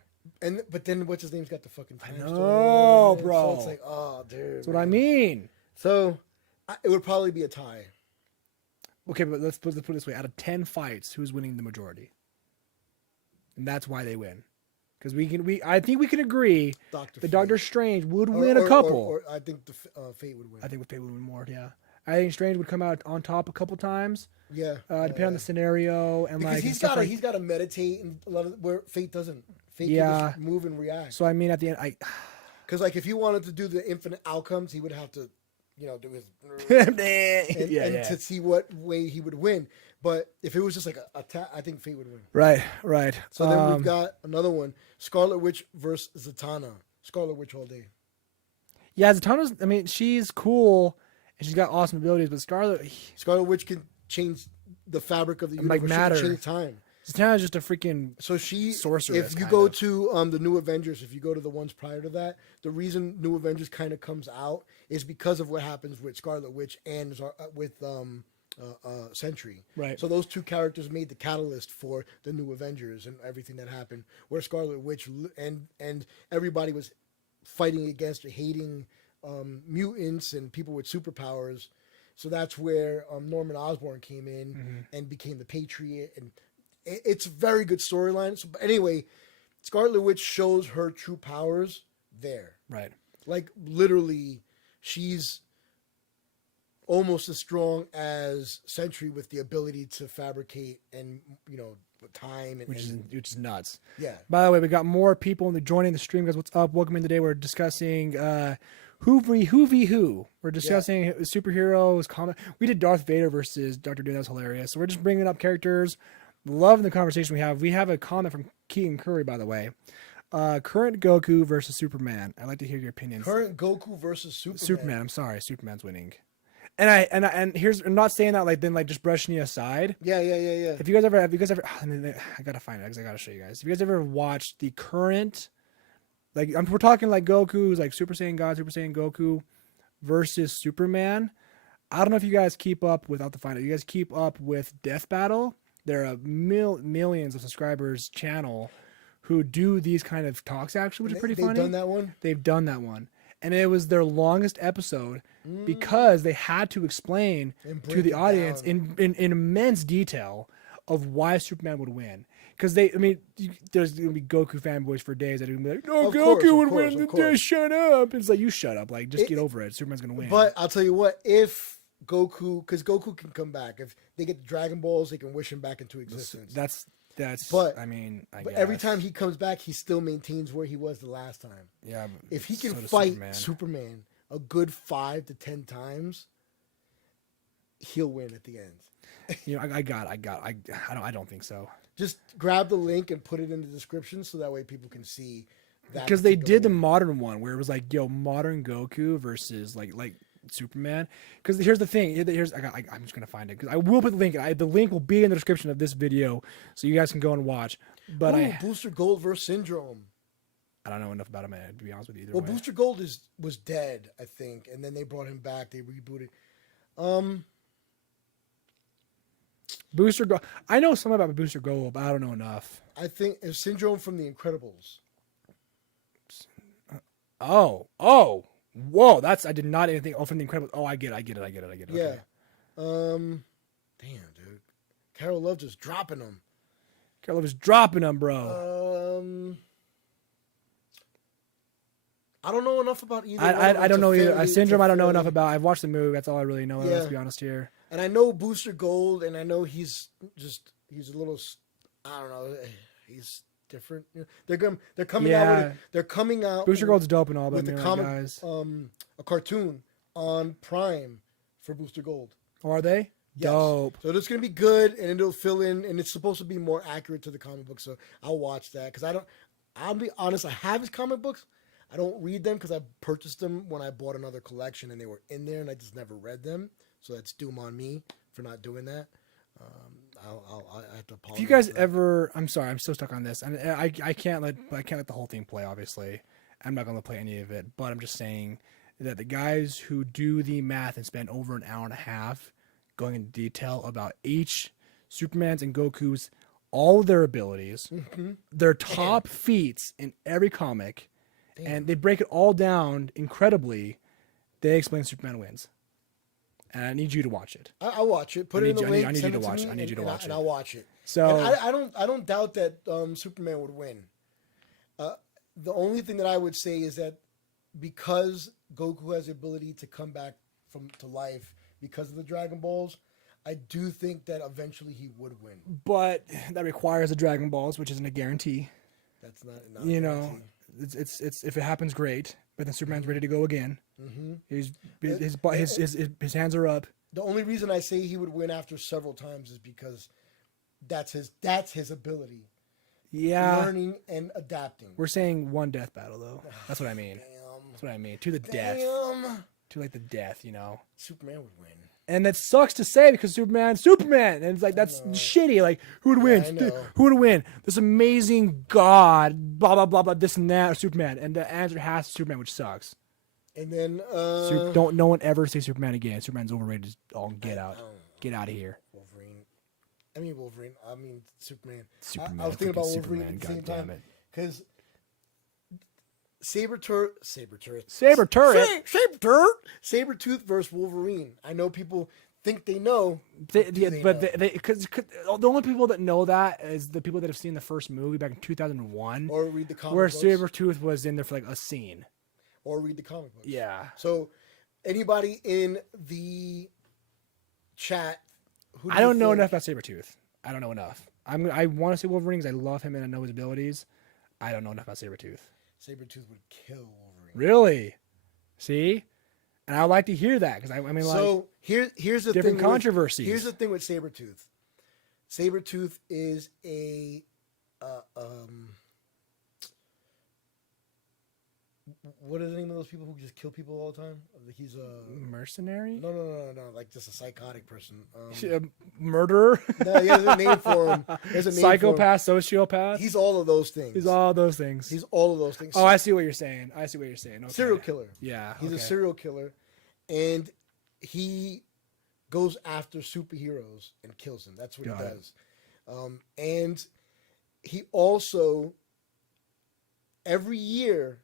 But then what's his name's got the fucking time stone. Oh, bro. So it's like, oh, dude. That's what I mean. So it would probably be a tie. Okay, but let's put it this way: out of 10 fights, who's winning the majority? And that's why they win, because I think we can agree that Doctor Strange would win a couple. Or I think the Fate would win. I think Fate would win more. Yeah, I think Strange would come out on top a couple times. Yeah, depending on the scenario and because he's got to meditate and a lot of where Fate doesn't. Fate can just move and react. So I mean, at the end, because if he wanted to do the infinite outcomes, he would have to. Do his and to see what way he would win. But if it was just I think Fate would win. Right. So then we've got another one: Scarlet Witch versus Zatanna. Scarlet Witch all day. Yeah, Zatanna's. I mean, she's cool and she's got awesome abilities, but Scarlet Witch can change the fabric of the universe. matter. She can change time. Zatanna's just a freaking sorceress. If you go to the New Avengers, if you go to the ones prior to that, the reason New Avengers kind of comes out is because of what happens with Scarlet Witch and with Sentry. Right. So those two characters made the catalyst for the New Avengers and everything that happened. Where Scarlet Witch and everybody was fighting against or hating mutants and people with superpowers. So that's where Norman Osborn came in and became the Patriot, and it's a very good storyline. So, but anyway, Scarlet Witch shows her true powers there. Right. Literally, she's almost as strong as Sentry with the ability to fabricate and time and which is nuts. Yeah. By the way, we got more people joining the stream, guys. What's up? Welcome in today. We're discussing who. We're discussing superheroes. Comic. We did Darth Vader versus Dr. Doom. That was hilarious. So we're just bringing up characters. Loving the conversation we have. We have a comment from Keaton Curry, by the way. Current Goku versus Superman. I'd like to hear your opinions. Current Goku versus Superman. I'm sorry, Superman's winning. And here's, I'm not saying that just brushing you aside. Yeah. If you guys ever, I gotta find it because I gotta show you guys. If you guys ever watched the current, we're talking Goku's Super Saiyan God, Super Saiyan Goku versus Superman. I don't know if you guys keep up without the find it. You guys keep up with Death Battle. There are millions of subscribers channel who do these kind of talks actually, which is pretty funny. They've done that one? They've done that one. And it was their longest episode because they had to explain to the audience in immense detail of why Superman would win. Because there's going to be Goku fanboys for days that are going to be like, no, Goku would win. Just shut up. It's you shut up. Just get over it. Superman's going to win. But I'll tell you what, if Goku, because Goku can come back. If they get the Dragon Balls, they can wish him back into existence. That's. But I guess. Every time he comes back, he still maintains where he was the last time. Yeah. If he can fight Superman a good 5 to 10 times, he'll win at the end. I don't think so. Just grab the link and put it in the description so that way people can see that because they particular did the one. modern one where it was like, yo, modern Goku versus like Superman. Because here's the thing. I'm just gonna find it because I will put the link. The link will be in the description of this video, so you guys can go and watch. But Booster Gold versus Syndrome. I don't know enough about him, man, to be honest with you. Either Well, way. Booster Gold was dead, I think, and then they brought him back. They rebooted. Booster Gold. I know something about Booster Gold, but I don't know enough. I think it's Syndrome from The Incredibles. Whoa! I did not anything. Oh, from The Incredibles. Oh, I get it. Yeah. Okay. Damn, dude. Carol Love just dropping them. Carol was dropping them, bro. I don't know enough about either. I don't know either. Fairly, Syndrome, I don't know fairly. enough about. I've watched the movie. That's all I really know. Yeah. Let's be honest here. And I know Booster Gold, and I know he's a little. I don't know. He's different. They're coming Yeah. out. They're coming out. Booster Gold's dope and all, but with I mean, the like, comic, guys. a cartoon on Prime for Booster Gold. Oh, are they? Yes. Dope. So it's gonna be good, and it'll fill in, and it's supposed to be more accurate to the comic book. So I'll watch that because I'll be honest. I have his comic books. I don't read them because I purchased them when I bought another collection, and they were in there, and I just never read them. So that's doom on me for not doing that. I have to apologize. If you guys for that. ever, I'm sorry, I'm so stuck on this, and I can't let the whole thing play. Obviously, I'm not gonna play any of it, but I'm just saying that the guys who do the math and spend over an hour and a half going into detail about each Superman's and Goku's all of their abilities, their top feats in every comic, and they break it all down incredibly. They explain Superman wins. And I need you to watch it. I'll watch it. Put it in the link. I need you send to it watch me, it. I need you to watch it. and I'll watch it. So and I don't doubt that Superman would win. The only thing that I would say is that because Goku has the ability to come back to life because of the Dragon Balls, I do think that eventually he would win. but that requires the Dragon Balls, which isn't a guarantee. That's not You know, it's if it happens, great. But then Superman's ready to go again. Mm-hmm. His hands are up. The only reason I say he would win after several times is because that's his ability. Yeah, Learning and adapting. we're saying one death battle though. That's what I mean. Damn. That's what I mean. To the death. Damn. To like the death, you know. Superman would win. And that sucks to say because Superman, and it's like that's shitty. Like who would win? I know. Who would win? This amazing God, blah blah blah blah, this and that, or Superman. And the answer has to Superman, which sucks. And then Don't no one ever say Superman again. Superman's overrated. Oh, get out of here. Wolverine. I mean Superman. Superman. I was thinking about freaking Wolverine Superman, at the same God damn time it. because Saber-Tooth versus Wolverine. I know people think they know. Because the only people that know that is the people that have seen the first movie back in 2001, or read the comic where books. Sabretooth was in there for like a scene. Or read the comic books. Yeah. So anybody in the chat who do I don't you know think- enough about Sabretooth. I don't know enough. I want to say Wolverine because I love him and I know his abilities. I don't know enough about Sabretooth. Sabretooth would kill Wolverine. Really? See? And I would like to hear that because I mean, So like, here's the different thing controversies. Here's the thing with Sabretooth. Sabretooth is a what is the name of those people who just kill people all the time? He's a mercenary? no, like just a psychotic person. A murderer? No, he has a name for him. There's a name Psychopath, for him. sociopath? He's all of those things. He's all those things. He's all of those things. Oh, I see what you're saying. Okay. Serial killer. Yeah. He's a serial killer, and he goes after superheroes and kills them. That's what Got he it. does. And he also every year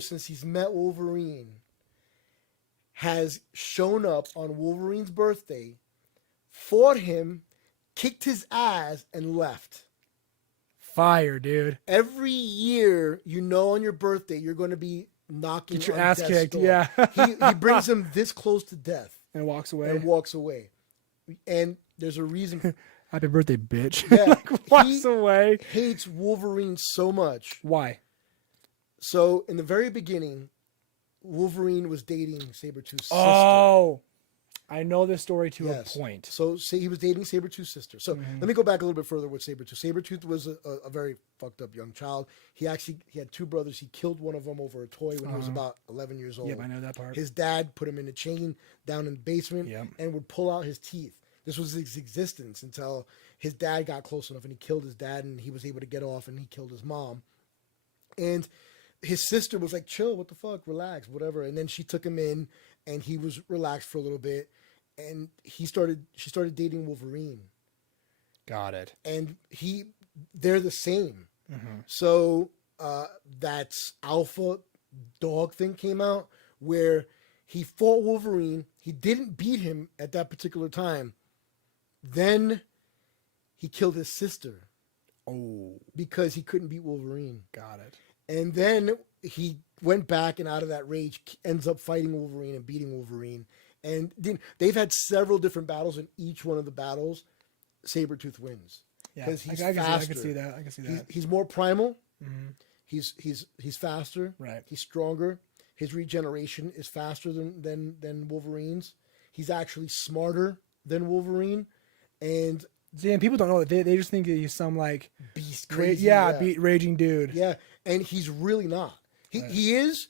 since he's met Wolverine has shown up on Wolverine's birthday, fought him, kicked his ass, and left. Fire, dude. Every year, on your birthday, you're going to be knocking Get your on ass death's kicked, door. yeah. he brings him this close to death And walks away. and walks away. And there's a reason. Happy birthday, bitch. Yeah, Like, walks he away. hates Wolverine so much. Why? So in the very beginning, Wolverine was dating Sabretooth's sister. Oh, I know this story to Yes. a point. So he was dating Sabretooth's sister. So let me go back a little bit further with Sabretooth. Sabretooth was a very fucked up young child. He had two brothers. He killed one of them over a toy when he was about 11 years old. Yep, I know that part. His dad put him in a chain down in the basement Yep. and would pull out his teeth. This was his existence until his dad got close enough and he killed his dad and he was able to get off and he killed his mom. And his sister was like, chill, what the fuck, relax, whatever. And then she took him in and he was relaxed for a little bit. And she started dating Wolverine. Got it. And they're the same. So that's Alpha Dog thing came out where he fought Wolverine. He didn't beat him at that particular time. Then he killed his sister. Oh, Because he couldn't beat Wolverine. got it. And then he went back and out of that rage ends up fighting Wolverine and beating Wolverine. And they've had several different battles. In each one of the battles, Sabretooth wins. Yeah, Because he's I faster. can see that. I can see that. He's more primal. He's faster. Right. He's stronger. His regeneration is faster than Wolverine's. He's actually smarter than Wolverine. And See, and people don't know that. They just think that he's some like beast crazy. raging dude. Yeah. And he's really not. He is,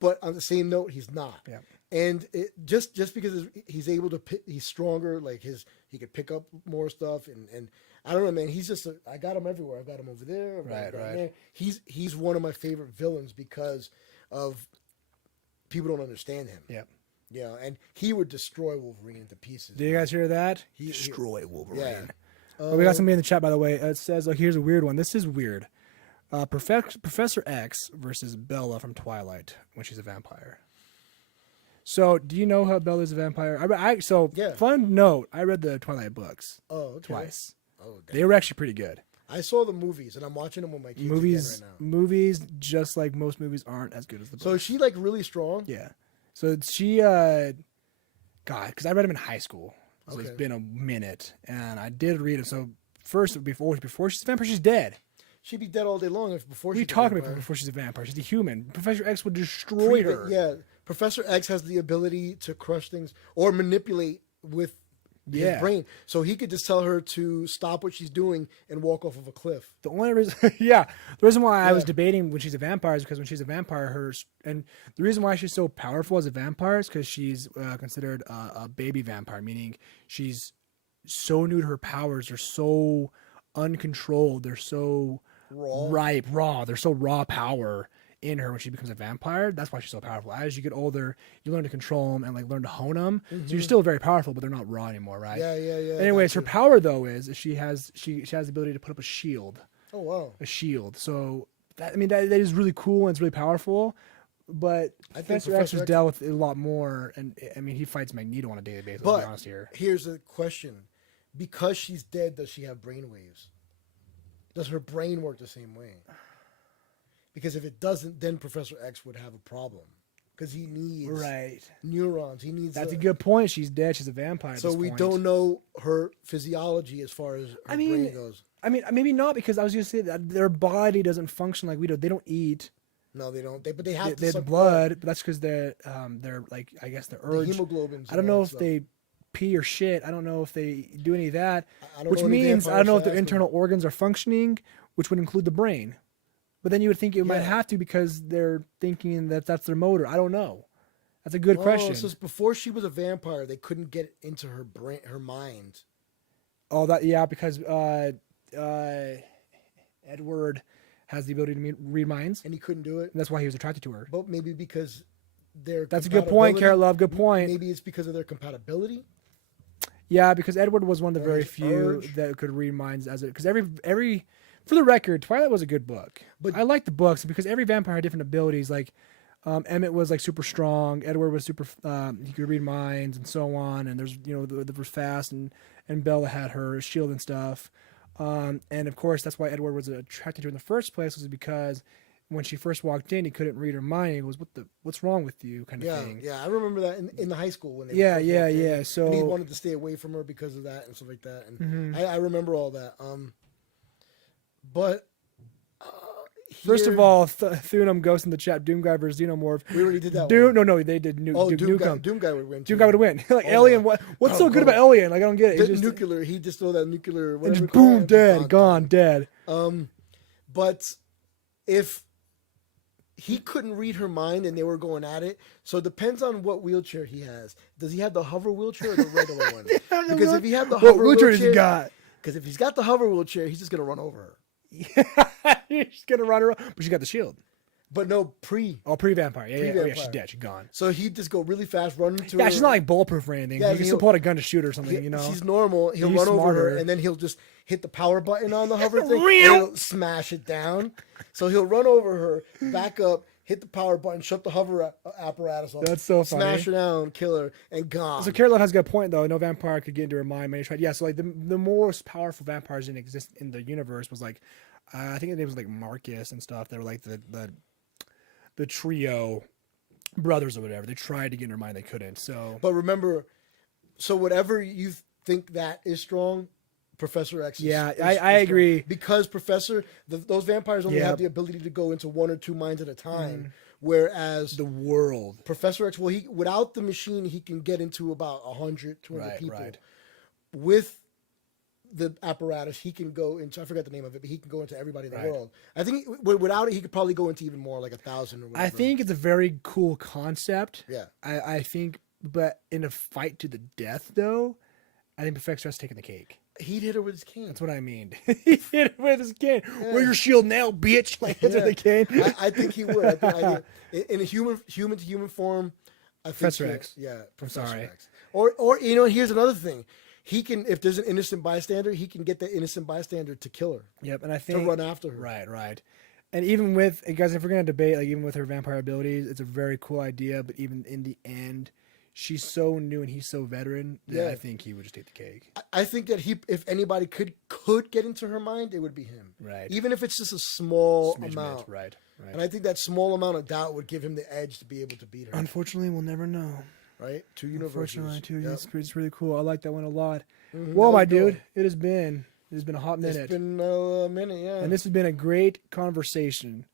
but on the same note, he's not. Yeah. And just because he's able to he's stronger, like he could pick up more stuff, and I don't know, man. He's just I got him everywhere. I've got him over there. I've got him down there. He's one of my favorite villains because of people don't understand him. Yeah. Yeah, and he would destroy Wolverine into pieces. Did you guys hear that? Destroy Wolverine. Yeah. Well, we got somebody in the chat, by the way. It says, here's a weird one. This is weird. Professor X versus Bella from Twilight when she's a vampire. So, do you know how Bella's a vampire? Fun note, I read the Twilight books twice. Oh, damn. They were actually pretty good. I saw the movies, and I'm watching them with my kids Movies, again right now. movies, just like most movies, aren't as good as the books. So is she like really strong? Yeah. So she, God, because I read them in high school. So Okay. it's been a minute, and I did read them. So first, before she's a vampire, she's dead. She'd be dead all day long if before What are you she's a talking about vampire. before she's a vampire? She's a human. Professor X would destroy her. Yeah, Professor X has the ability to crush things or manipulate with his brain. So he could just tell her to stop what she's doing and walk off of a cliff. The only reason, the reason why I was debating when she's a vampire is because when she's a vampire, and the reason why she's so powerful as a vampire is because she's considered a baby vampire, meaning she's so new to her powers. They're so uncontrolled. They're so raw. They're so raw power in her when she becomes a vampire. That's why she's so powerful. As you get older, you learn to control them and like learn to hone them. So you're still very powerful, but they're not raw anymore, right? Yeah. Anyways, her power though is she has the ability to put up a shield. Oh wow. A shield. So that is really cool and it's really powerful. But I think Professor X has dealt with it a lot more, and I mean he fights Magneto on a daily basis. Let's be honest here. Here's the question: because she's dead, does she have brain waves? Does her brain work the same way? Because if it doesn't, then Professor X would have a problem. Because he needs neurons. He needs. That's a good point. She's dead. She's a vampire. So we don't know her physiology as far as her brain goes. I mean, maybe not, because I was going to say that their body doesn't function like we do. They don't eat. No, they don't. But they have they have blood. But that's because they're like, I guess the urge. The hemoglobins. I don't know if they pee or shit. I don't know if they do any of that. Which means I don't know if their internal organs are functioning, which would include the brain. But then you would think it might have to because they're thinking that that's their motor. I don't know. That's a good question. So before she was a vampire, they couldn't get into her brain, her mind. Oh, because Edward has the ability to read minds, and he couldn't do it. And that's why he was attracted to her. But maybe because their that's a good point, Carrot Love. Good point. Maybe it's because of their compatibility. Yeah, because Edward was one of the very few that could read minds because every. For the record, Twilight was a good book. But I like the books because every vampire had different abilities. Like Emmett was like super strong. Edward was super. He could read minds and so on. And there's they were fast and Bella had her shield and stuff. And of course that's why Edward was attracted to her in the first place, was because when she first walked in, he couldn't read her mind. He goes, "What's wrong with you?" kind of thing. Yeah, I remember that in the high school when they yeah. So and he wanted to stay away from her because of that and stuff like that. And I remember all that. But First of all, Thunum Ghost in the chat. Doom Guy versus Xenomorph. We already did that Doom, one. no, they did Doom Guy, Nukem. Doom Guy would win. Doom Guy would win. Like Oh, Alien, no. what's so good about Alien? Like I don't get it. The It's just, nuclear. He just threw that nuclear. and just whatever boom, crap, dead, gone, dead. But if he couldn't read her mind and they were going at it, so it depends on what wheelchair he has. Does he have the hover wheelchair or the regular one? Because if he had the hover wheelchair does he got? Because if he's got the hover wheelchair, he's just gonna run over her. He's gonna run around, but she got the shield. But no, pre-vampire. Yeah, Pre-vampire. she's dead. She's gone. So he'd just go really fast, run into her. Yeah, she's not like bulletproof or anything. Yeah, He can still pull out a gun to shoot her or something, you know. She's normal. He'll He's run over smarter. her, and then he'll just hit the power button on the hover thing, and Real. he'll smash it down. So he'll run over her, back up, hit the power button, shut the hover apparatus off. That's so funny. Smash her down, kill her, and gone. So Caroline has a good point though. No vampire could get into her mind. Many tried. Yeah. So like the most powerful vampires that exist in the universe was like, I think his name was like Marcus and stuff. They were like the trio brothers or whatever. They tried to get in her mind, they couldn't. So, But remember, so whatever you think that is strong, Professor X is Yeah, is I strong. agree. Because those vampires only Yep. have the ability to go into one or two minds at a time, whereas the world. Professor X, well, he without the machine, he can get into about 100, 200 Right, people. right. With the apparatus, he can go into, I forgot the name of it, but he can go into everybody in the Right. world. I think without it, he could probably go into even more, like 1,000 or whatever. I think it's a very cool concept. Yeah. I think, but in a fight to the death though, I think Professor X taking the cake. He'd hit her with his cane. That's what I mean. He hit it with his cane. Where's your shield now, bitch? Like that's with the cane. I think he would. I think in a human to human form, I think Professor X. Yeah, Professor sorry. X. Or you know, here's another thing. He can, if there's an innocent bystander, he can get that innocent bystander to kill her, Yep, and I think to run after her. Right. And even with guys, if we're gonna debate, like even with her vampire abilities, it's a very cool idea. But even in the end, she's so new and he's so veteran that Yeah. I think he would just take the cake. I think that if anybody could get into her mind, it would be him. Right. Even if it's just a small Smidge amount. Right. And I think that small amount of doubt would give him the edge to be able to beat her. Unfortunately, we'll never know. Right? Two universities. Unfortunately, too. Yep. It's really cool. I like that one a lot. Mhm, Well, that my was good. dude, it has been a hot minute. It's been a minute, yeah. And this has been a great conversation.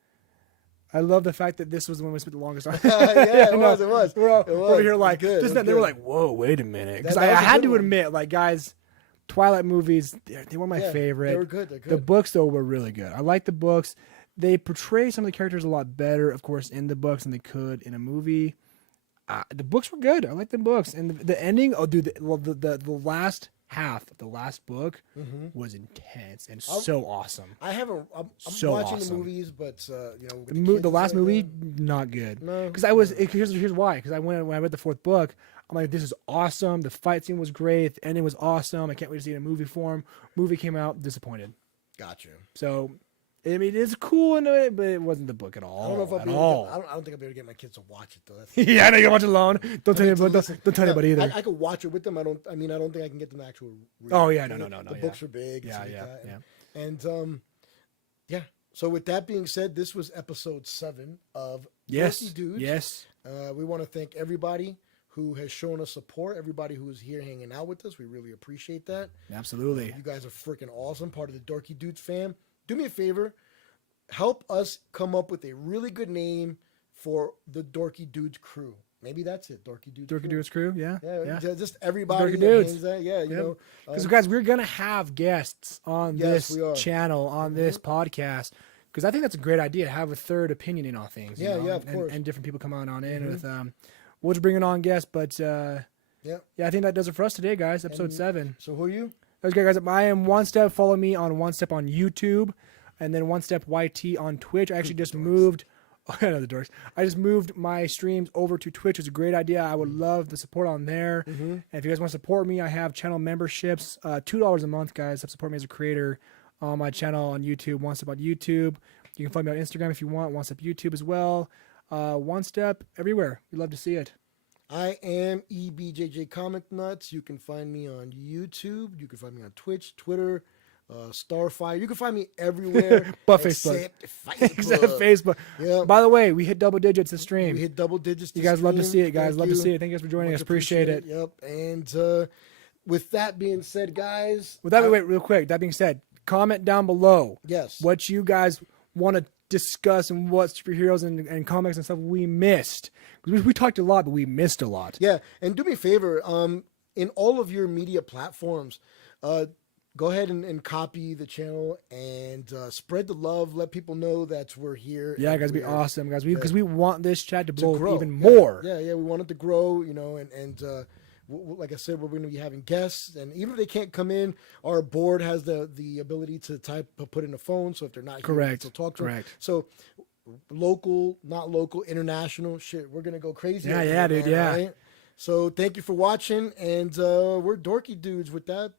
I love the fact that this was the one we spent the longest time. Yeah, it was. We're all It was. over here It was like good. It this. was They were good. like, "Whoa, wait a minute!" Because That I was a had good to one. admit, like, guys, Twilight movies, they were my Yeah, favorite. They were good. They're good. The books though were really good. I like the books. They portray some of the characters a lot better, of course, in the books than they could in a movie. The books were good. I like the books, and the ending. Oh, dude, the last half of the last book was intense and so awesome. I haven't. I'm So watching awesome. the movies, but you know, with The, kids the and last stuff, movie, yeah. not good. No. Because I was here's why. Because when I read the fourth book, I'm like, this is awesome. The fight scene was great. The ending was awesome. I can't wait to see it in movie form. Movie came out, disappointed. Gotcha. So, I mean, it's cool in it, but it wasn't the book at all. I don't know if I'll at be. all. I don't think I'll be able to get my kids to watch it though. That's, Yeah, I know you can watch it alone. Don't tell I need anybody. to listen. Don't tell Yeah, anybody either. I could watch it with them. I don't think I can get them to actually read. Oh, it. yeah, no. The Yeah. books are big. and Yeah, stuff like yeah, that. yeah. And yeah. So with that being said, this was episode 7 of Yes. Dorky Dudes. Yes. We want to thank everybody who has shown us support. Everybody who is here hanging out with us. We really appreciate that. Absolutely. You guys are freaking awesome. Part of the Dorky Dudes fam. Do me a favor. Help us come up with a really good name for the Dorky Dudes crew. Maybe that's it. Dorky Dudes. Dorky Dudes crew. Yeah. Yeah, just everybody. Dorky that Dudes. hangs out. Yeah, you Yep. know. Because guys, we're gonna have guests on Yes, this we are. channel, on this podcast. Because I think that's a great idea to have a third opinion in on things. you Yeah, know, yeah, of and, course. and different people come on in with. We'll just bring it on guests, but Yeah. yeah, I think that does it for us today, guys. Episode 7. So who are you? That's good, guys. I am One Step. Follow me on One Step on YouTube, and then One Step YT on Twitch. I actually just moved. Oh, I know the dorks. I just moved my streams over to Twitch. It's a great idea. I would love the support on there. And if you guys want to support me, I have channel memberships. $2 a month, guys. Help support me as a creator on my channel on YouTube. One Step on YouTube. You can follow me on Instagram if you want. One Step YouTube as well. One Step everywhere. We'd love to see it. I am EBJJ Comic Nuts. You can find me on YouTube. You can find me on Twitch, Twitter, Starfire. You can find me everywhere. But Facebook. Except Facebook. Yeah. By the way, we hit double digits this stream. We hit double digits. You this guys love to stream. see it, guys. Thank Love to you. see it. Thank you guys for joining us. Much Appreciate it. Yep. And with that being said, guys. With that, wait, real quick. That being said, comment down below Yes. what you guys want to discuss and what superheroes and comics and stuff we missed. We talked a lot, but we missed a lot. Yeah, and do me a favor. In all of your media platforms, go ahead and copy the channel and spread the love. Let people know that we're here. Yeah, and guys, be we're- awesome, guys. Because we want this chat to blow up grow. even Yeah, more. Yeah, we want it to grow, and like I said, we're going to be having guests, and even if they can't come in, our board has the ability to put in a phone, so if they're not here, Correct. they'll talk to them. Correct. So local, not local, international, shit, we're going to go crazy. Yeah, over yeah, here, dude, man, yeah. right? So thank you for watching, and we're Dorky Dudes with that.